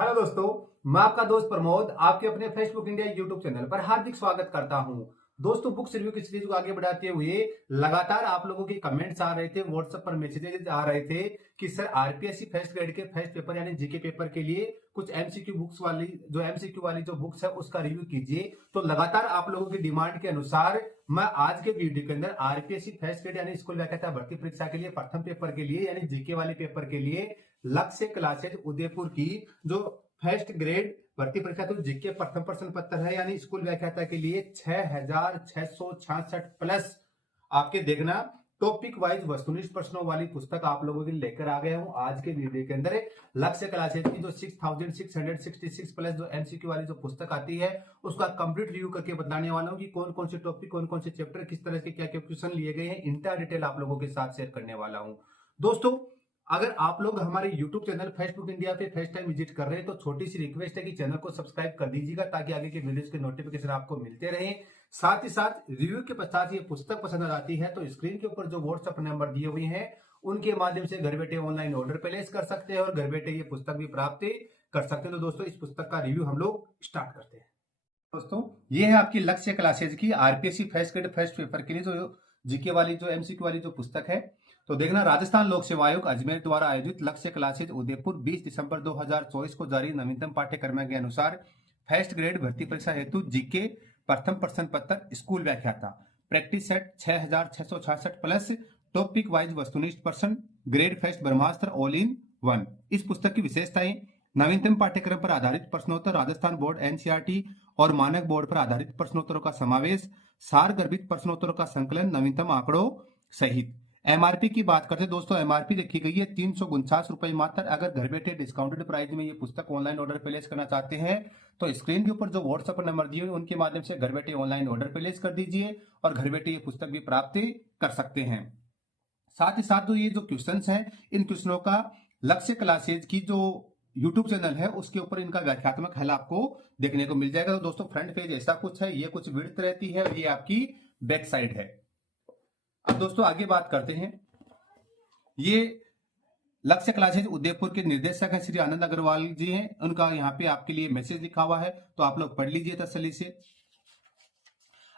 Hello दोस्तों, मैं आपका दोस्त प्रमोद आपके अपने फेसबुक इंडिया यूट्यूब चैनल पर हार्दिक स्वागत करता हूं। दोस्तों, बुक्स रिव्यू की सीरीज को आगे बढ़ाते हुए लगातार आप लोगों के कमेंट्स आ रहे थे, व्हाट्सएप पर मैसेजेस आ रहे थे कि सर आरपीएससी फर्स्ट ग्रेड के फर्स्ट पेपर यानी जीके पेपर के लिए कुछ एमसीक्यू बुक्स वाली एमसीक्यू वाली जो बुक्स है उसका रिव्यू कीजिए। तो लगातार आप लोगों की डिमांड के अनुसार मैं आज के वीडियो के अंदर आरपीएससी फर्स्ट ग्रेड यानी स्कूल व्याख्याता भर्ती परीक्षा के लिए प्रथम पेपर के लिए यानी जीके वाले पेपर के लिए लक्ष्य क्लासेज उदयपुर की जो फर्स्ट ग्रेड भर्ती परीक्षा तो जीके प्रथम प्रश्न पत्र है यानी स्कूल व्याख्याता के लिए 6666 प्लस आपके देखना टॉपिक वाइज वस्तुनिष्ठ प्रश्नों वाली पुस्तक आप लोगों के लिए लेकर आ गया हूं आज के वीडियो के अंदर। लक्ष्य क्लासेज की जो 6666 प्लस जो एमसीक्यू वाली जो पुस्तक आती है उसका कंप्लीट रिव्यू करके बताने वाला हूं कि कौन कौन से टॉपिक कौन कौन से चैप्टर किस तरह के क्या क्या क्वेश्चन लिए गए हैं, इंटा डिटेल आप लोगों के साथ शेयर करने वाला हूं। दोस्तों, अगर आप लोग हमारे YouTube चैनल फेसबुक इंडिया पे फर्स्ट टाइम विजिट कर रहे हैं तो छोटी सी रिक्वेस्ट है कि चैनल को सब्सक्राइब कर दीजिएगा ताकि आगे के वीडियोस के नोटिफिकेशन आपको मिलते रहें। साथ ही साथ रिव्यू के पश्चात ये पुस्तक पसंद आ जाती है तो स्क्रीन के ऊपर जो व्हाट्सएप नंबर दिए हुए हैं उनके माध्यम से घर बैठे ऑनलाइन ऑर्डर प्लेस कर सकते हैं और घर बैठे ये पुस्तक भी प्राप्त कर सकते हैं। तो दोस्तों, इस पुस्तक का रिव्यू हम लोग स्टार्ट करते हैं। दोस्तों, ये है आपकी लक्ष्य क्लासेज की RPSC first grade first paper के लिए जो जीके वाली जो एमसीक्यू वाली जो पुस्तक है। तो देखना, राजस्थान लोक सेवा आयोग अजमेर द्वारा आयोजित लक्ष्य क्लासेज उदयपुर 20 दिसंबर 2024 को जारी नवीनतम पाठ्यक्रम के अनुसार फर्स्ट ग्रेड भर्ती परीक्षा हेतु जीके प्रथम प्रश्न पत्र स्कूल व्याख्याता practice set 6666 plus topic wise वस्तुनिष्ठ प्रश्न grade first Brahmastra all in one. इस पुस्तक की विशेषताएं: नवीनतम पाठ्यक्रम पर आधारित प्रश्नोत्तर, राजस्थान बोर्ड एनसीईआरटी और मानक बोर्ड पर आधारित प्रश्नोत्तरों का समावेश, सार गर्भित प्रश्नोत्तरों का संकलन नवीनतम आंकड़ों सहित। एमआरपी की बात करते हैं दोस्तों, एमआरपी लिखी गई है 349 रुपए मात्र। अगर घर बैठे डिस्काउंटेड प्राइस में ये पुस्तक ऑनलाइन ऑर्डर प्लेस करना चाहते हैं तो स्क्रीन के ऊपर जो व्हाट्सएप नंबर दिए हुए उनके माध्यम से घर बैठे ऑनलाइन ऑर्डर प्लेस कर दीजिए और घर बैठे ये पुस्तक भी प्राप्त कर सकते हैं। साथ ही साथ जो ये जो क्वेश्चंस हैं इन क्वेश्चनों का लक्ष्य क्लासेज की जो यूट्यूब चैनल है उसके ऊपर इनका व्याख्यात्मक हल आपको देखने को मिल जाएगा। तो दोस्तों, फ्रंट पेज ऐसा कुछ है, ये कुछ विड्थ रहती है और ये आपकी बैक साइड है। अब दोस्तों आगे बात करते हैं। ये लक्ष्य क्लासेज उदयपुर के निर्देशक है श्री आनंद अग्रवाल जी हैं, उनका यहाँ पे आपके लिए मैसेज लिखा हुआ है तो आप लोग पढ़ लीजिए तसल्ली से।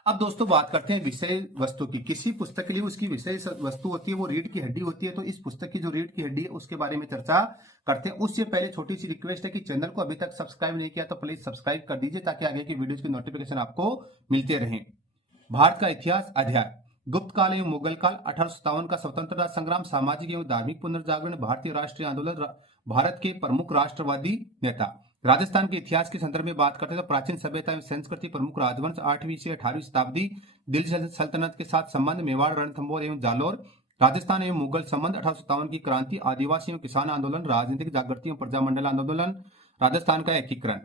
अब दोस्तों बात करते हैं विषय वस्तु की। किसी पुस्तक के लिए उसकी विषय वस्तु होती है वो रीढ़ की हड्डी होती है, तो इस पुस्तक की जो रीढ़ की हड्डी है उसके बारे में चर्चा करते हैं। उससे पहले छोटी सी रिक्वेस्ट है कि चैनल को अभी तक सब्सक्राइब नहीं किया तो प्लीज सब्सक्राइब कर दीजिए ताकि आगे की वीडियोज की नोटिफिकेशन आपको मिलते रहे। भारत का इतिहास अध्याय: गुप्त काल एवं मुगल काल, 1857 का स्वतंत्रता संग्राम, सामाजिक एवं धार्मिक पुनर्जागरण, भारतीय राष्ट्रीय आंदोलन, भारत के प्रमुख राष्ट्रवादी नेता। राजस्थान के इतिहास के संदर्भ में बात करते हैं तो प्राचीन सभ्यता एवं संस्कृति, प्रमुख राजवंश, 8वीं से 18वीं शताब्दी, दिल्ली सल्तनत के साथ संबंध, मेवाड़, रणथंभौर एवं जालोर, राजस्थान एवं मुगल संबंध, 1857 की क्रांति, आदिवासी एवं किसान आंदोलन, राजनीतिक जागृति एवं प्रजामंडल आंदोलन, राजस्थान का एकीकरण।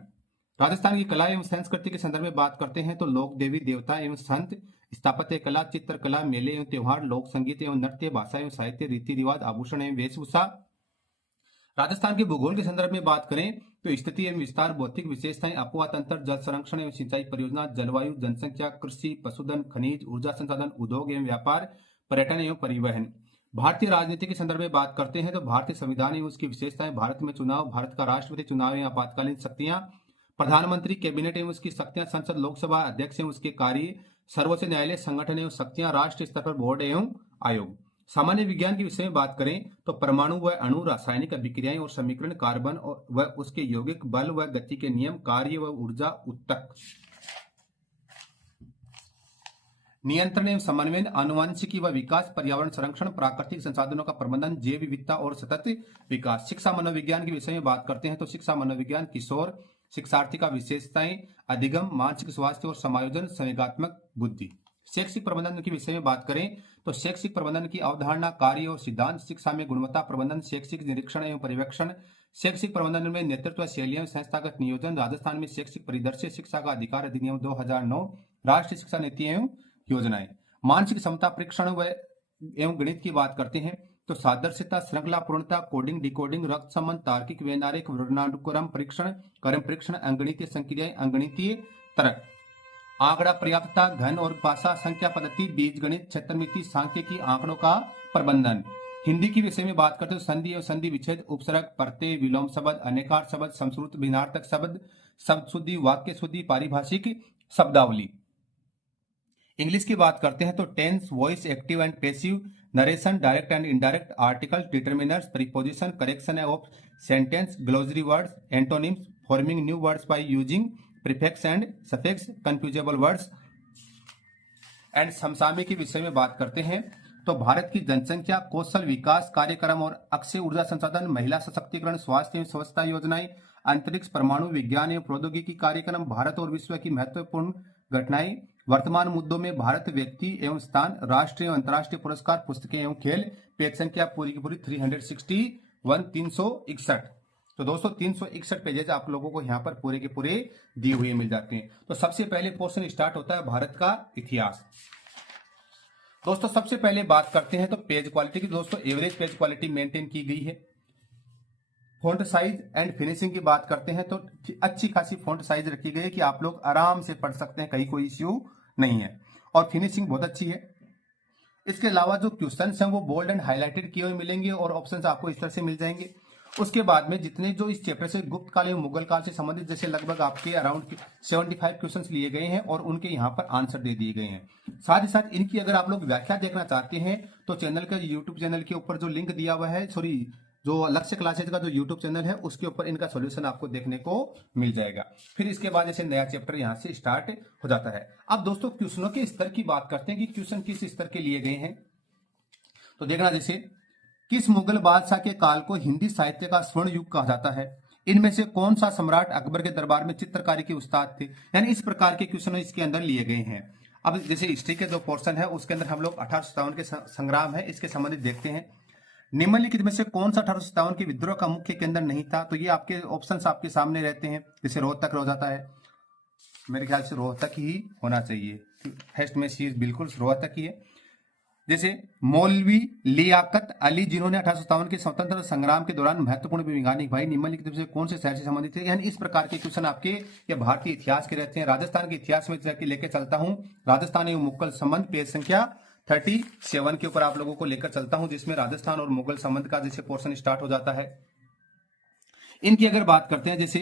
राजस्थान की कला एवं संस्कृति के संदर्भ में बात करते हैं तो लोक देवी देवता एवं संत, स्थापत्य कला, चित्रकला, मेले एवं त्योहार, लोक संगीत एवं नृत्य, भाषा एवं साहित्य, रीति रिवाज, आभूषण एवं वेशभूषा। राजस्थान के भूगोल के संदर्भ में बात करें तो स्थिति एवं विस्तार, भौतिक विशेषताएं, अपवा तंत्र, जल संरक्षण एवं सिंचाई परियोजना, जलवायु, जनसंख्या, कृषि, पशुधन, खनिज, ऊर्जा संसाधन, उद्योग एवं व्यापार, पर्यटन एवं परिवहन। भारतीय राजनीति के संदर्भ में बात करते हैं तो भारतीय संविधान एवं उसकी विशेषताएं, भारत में चुनाव, भारत का राष्ट्रपति चुनाव एवं आपातकालीन शक्तियां, प्रधानमंत्री, कैबिनेट एवं उसकी शक्तियां, संसद, लोकसभा अध्यक्ष एवं उसके कार्य, सर्वोच्च न्यायालय, संगठन एवं शक्तियां, राष्ट्रीय स्तर पर बोर्ड एवं आयोग। सामान्य विज्ञान के विषय में बात करें तो परमाणु व अणु, रासायनिक अभिक्रियाएं और समीकरण, कार्बन और व उसके यौगिक, बल व गति के नियम, कार्य व ऊर्जा, उत्तक, नियंत्रण एवं समन्वय, आनुवंशिकी व विकास, पर्यावरण संरक्षण, प्राकृतिक संसाधनों का प्रबंधन, जैव विविधता और सतत विकास। शिक्षा मनोविज्ञान के विषय में बात करते हैं तो शिक्षा मनोविज्ञान, किशोर शिक्षार्थी का विशेषताएं, अधिगम, मानसिक स्वास्थ्य और समायोजन, संवेगात्मक बुद्धि। शैक्षिक प्रबंधन के विषय में बात करें तो शैक्षिक प्रबंधन की अवधारणा, कार्य और सिद्धांत, शिक्षा में गुणवत्ता प्रबंधन, शैक्षिक निरीक्षण एवं पर्यवेक्षण, शैक्षिक प्रबंधन में नेतृत्व, शैलियां, संस्थागत नियोजन, राजस्थान में शैक्षिक परिदृश्य, शिक्षा का अधिकार अधिनियम 2009, राष्ट्रीय शिक्षा नीति एवं योजनाएं। मानसिक क्षमता परीक्षण व एवं गणित की बात करते हैं तो सादृश्यता, श्रृंखला पूर्णता, कोडिंग, डिकोडिंग, रक्त संबंध, तार्किक, वैनारिक, वर्णानुक्रम परीक्षण, क्रम परीक्षण, अंगणितीय संक्रियाएं, अंगणितीय तर्क, आंकड़ा प्रयाप्तता, घन और भाषा संख्या पद्धति, बीज गणित, क्षेत्रमिति, सांख्यिकी, आंकड़ों का प्रबंधन। हिंदी की विषय में बात करते हैं तो संधि और संधि विच्छेद, उपसर्ग, प्रत्यय, विलोम शब्द, अनेकार शब्द, समश्रुत भिन्नार्थक शब्द, शब्द शुद्धि, वाक्य शुद्धि, पारिभाषिक शब्दावली। इंग्लिश की बात करते हैं तो tense, voice, active and passive, narration, direct and indirect, articles, determiners, preposition, correction of sentence, glossary words, antonyms, forming new words by using prefix and suffix, confusable words and समसामयिक के विषय में बात करते हैं तो भारत की जनसंख्या, कौशल विकास कार्यक्रम और अक्षय ऊर्जा संसाधन, महिला सशक्तिकरण, स्वास्थ्य एवं स्वच्छता योजनाएं, अंतरिक्ष, परमाणु विज्ञान एवं प्रौद्योगिकी कार्यक्रम, भारत और विश्व की महत्वपूर्ण घटनाएं, वर्तमान मुद्दों में भारत, व्यक्ति एवं स्थान, राष्ट्रीय एवं अंतर्राष्ट्रीय पुरस्कार, पुस्तकें एवं खेल, पेज संख्या पूरी की पूरी 361 तो दोस्तों 361 पेजेज आप लोगों को यहाँ पर पूरे के पूरे दिए हुए मिल जाते हैं। तो सबसे पहले पोर्शन स्टार्ट होता है भारत का इतिहास। दोस्तों सबसे पहले बात करते हैं तो पेज क्वालिटी की। दोस्तों एवरेज पेज क्वालिटी मेंटेन की गई है। फॉन्ट साइज एंड फिनिशिंग की बात करते हैं तो अच्छी खासी फॉन्ट साइज रखी गई है कि आप लोग आराम से पढ़ सकते हैं, कहीं कोई इश्यू नहीं है और फिनिशिंग बहुत अच्छी है। इसके अलावा जो क्वेश्चंस हैं वो बोल्ड एंड हाईलाइटेड किए हुए मिलेंगे और ऑप्शंस आपको इस तरह से मिल जाएंगे। उसके बाद में जितने जो इस चैप्टर से गुप्त काल एवं मुगल काल से संबंधित जैसे लगभग आपके अराउंड 75 क्वेश्चंस लिए गए हैं और उनके यहाँ पर आंसर दे दिए गए हैं। साथ ही साथ इनकी अगर आप लोग व्याख्या देखना चाहते हैं तो चैनल का यूट्यूब चैनल के ऊपर जो लिंक दिया हुआ है, जो लक्ष्य क्लासेज का जो यूट्यूब चैनल है उसके ऊपर इनका सॉल्यूशन आपको देखने को मिल जाएगा। फिर इसके बाद जैसे नया चैप्टर यहाँ से स्टार्ट हो जाता है। अब दोस्तों क्वेश्चनों के स्तर की बात करते हैं कि क्वेश्चन किस स्तर के लिए गए हैं। तो देखना जैसे किस मुगल बादशाह के काल को हिंदी साहित्य का स्वर्ण युग कहा जाता है, इनमें से कौन सा सम्राट अकबर के दरबार में चित्रकारी के उस्ताद थे। यानी इस प्रकार के क्वेश्चन इसके अंदर लिए गए हैं। अब जैसे हिस्ट्री के जो पोर्शन है उसके अंदर हम लोग 1857 के संग्राम है इसके संबंधित देखते हैं। निम्नलिखित में से कौन सा 1857 के विद्रोह का मुख्य केंद्र नहीं था। तो ये आपके ऑप्शंस आपके सामने रहते हैं। जैसे रोहतक हो जाता है, मेरे ख्याल से रोहतक ही होना चाहिए। फर्स्ट में सी बिल्कुल रोहतक ही है। जैसे मौलवी लियाकत अली जिन्होंने 1857 के स्वतंत्रता संग्राम के दौरान महत्वपूर्ण भूमिका निभाई, निम्नलिखित से कौन से शहर से संबंधित थे। यानी इस प्रकार के क्वेश्चन आपके ये भारतीय इतिहास के रहते हैं। राजस्थान के इतिहास में लेकर चलता हूं, राजस्थान एवं मुगल संबंध, पेज संख्या 37 के ऊपर आप लोगों को लेकर चलता हूं, जिसमें राजस्थान और मुगल संबंध का जैसे पोर्शन स्टार्ट हो जाता है। इनकी अगर बात करते हैं जैसे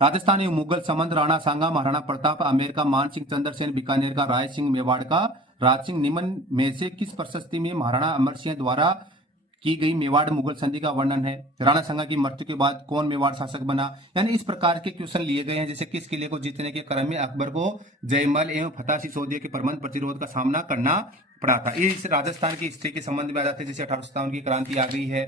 राजस्थान एवं मुगल संबंध, राणा सांगा, महाराणा प्रताप, आमेर का मान सिंह, चंद्रसेन, बीकानेर का राय सिंह, मेवाड़ का राज सिंह। निम्न में से किस प्रशस्ति में महाराणा अमर सिंह द्वारा की गई मेवाड़ मुगल संधि का वर्णन है। राणा सांगा की मृत्यु के बाद कौन मेवाड़ शासक बना। यानी इस प्रकार के क्वेश्चन लिए गए हैं। जैसे किस किले को जीतने के क्रम में अकबर को जयमल एवं फतेह सिसोदिया के प्रबंध प्रतिरोध का सामना करना पड़ा था। ये इस राजस्थान की स्थिति के संबंध में आ जाते हैं। जैसे 1857 की क्रांति आ गई है,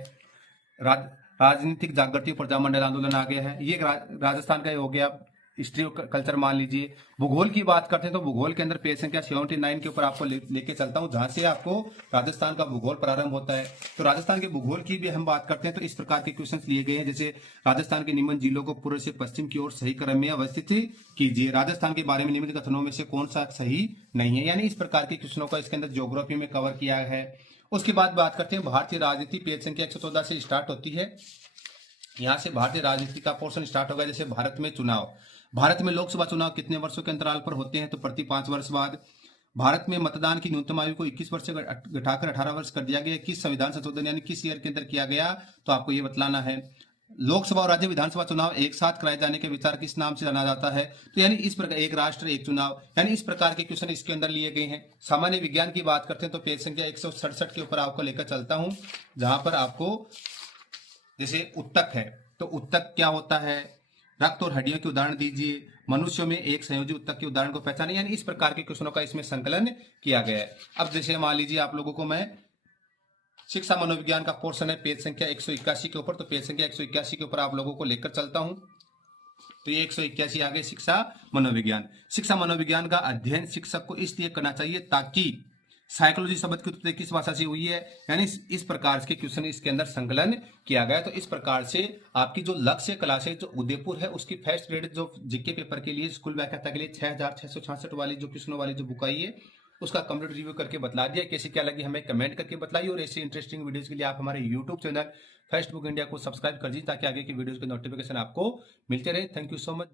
राजनीतिक जागृति प्रजामंडल आंदोलन आ गया है। ये राजस्थान का हो गया। हिस्ट्री कल्चर मान लीजिए। भूगोल की बात करते हैं तो भूगोल के अंदर पेज संख्या 79 के ऊपर आपको लेके चलता हूं, जहां से आपको राजस्थान का भूगोल प्रारंभ होता है। तो राजस्थान के भूगोल की भी हम बात करते हैं तो इस प्रकार के क्वेश्चंस लिए गए हैं। जैसे राजस्थान के निम्न जिलों को पूर्व से पश्चिम की ओर सही क्रम में अवस्थित कीजिए। राजस्थान के बारे में निम्न कथनों में से कौन सा सही नहीं है। यानी इस प्रकार के क्वेश्चनों का इसके अंदर ज्योग्राफी में कवर किया है। उसके बाद बात करते हैं भारतीय राजनीति, पेज संख्या 114 से स्टार्ट होती है। यहां से भारतीय राजनीति का पोर्शन स्टार्ट होगा। जैसे भारत में चुनाव, भारत में लोकसभा चुनाव कितने वर्षों के अंतराल पर होते हैं। तो प्रति 5 वर्ष बाद। भारत में मतदान की न्यूनतम आयु को 21 वर्ष से घटाकर 18 वर्ष कर दिया गया। किस संविधान संशोधन यानी किस ईयर के अंदर किया गया, तो आपको ये बतलाना है। लोकसभा और राज्य विधानसभा चुनाव एक साथ कराए जाने के विचार किस नाम से जाना जाता है। तो यानी इस प्रकार एक राष्ट्र एक चुनाव, यानी इस प्रकार के क्वेश्चन इसके अंदर लिए गए हैं। सामान्य विज्ञान की बात करते हैं तो पेज संख्या 167 के ऊपर आपको लेकर चलता हूं, जहां पर आपको जैसे उत्तक है तो उत्तक क्या होता है, रक्त और हड्डियों के उदाहरण दीजिए, मनुष्यों में एक संयोजी उत्तक के उदाहरण को पहचाने। यानी इस प्रकार के क्वेश्चनों का इसमें संकलन किया गया है। अब जैसे मान लीजिए आप लोगों को मैं शिक्षा मनोविज्ञान का पोर्शन है पेज संख्या 181 के ऊपर, तो पेज संख्या 181 के ऊपर आप लोगों को लेकर चलता हूं। तो ये 181 आ गए शिक्षा मनोविज्ञान। शिक्षा मनोविज्ञान का अध्ययन शिक्षक को इसलिए करना चाहिए ताकि साइकोलॉजी शब्द की उत्पत्ति किस भाषा से हुई है। यानी इस प्रकार के क्वेश्चन इसके अंदर संकलन किया गया। तो इस प्रकार से आपकी जो लक्ष्य क्लासेज जो उदयपुर है उसकी फर्स्ट ग्रेड जो जीके पेपर के लिए स्कूल व्याख्याता के लिए 6666 वाली जो क्वेश्चनों वाली जो बुक आई है उसका कंप्लीट रिव्यू करके बतला दिया। कैसी क्या लगी हमें कमेंट करके बताइए। और ऐसी इंटरेस्टिंग वीडियोस के लिए आप हमारे YouTube channel first book India को सब्सक्राइब कर दीजिए ताकि आगे की वीडियोस के नोटिफिकेशन आपको मिलते रहे। Thank you so much.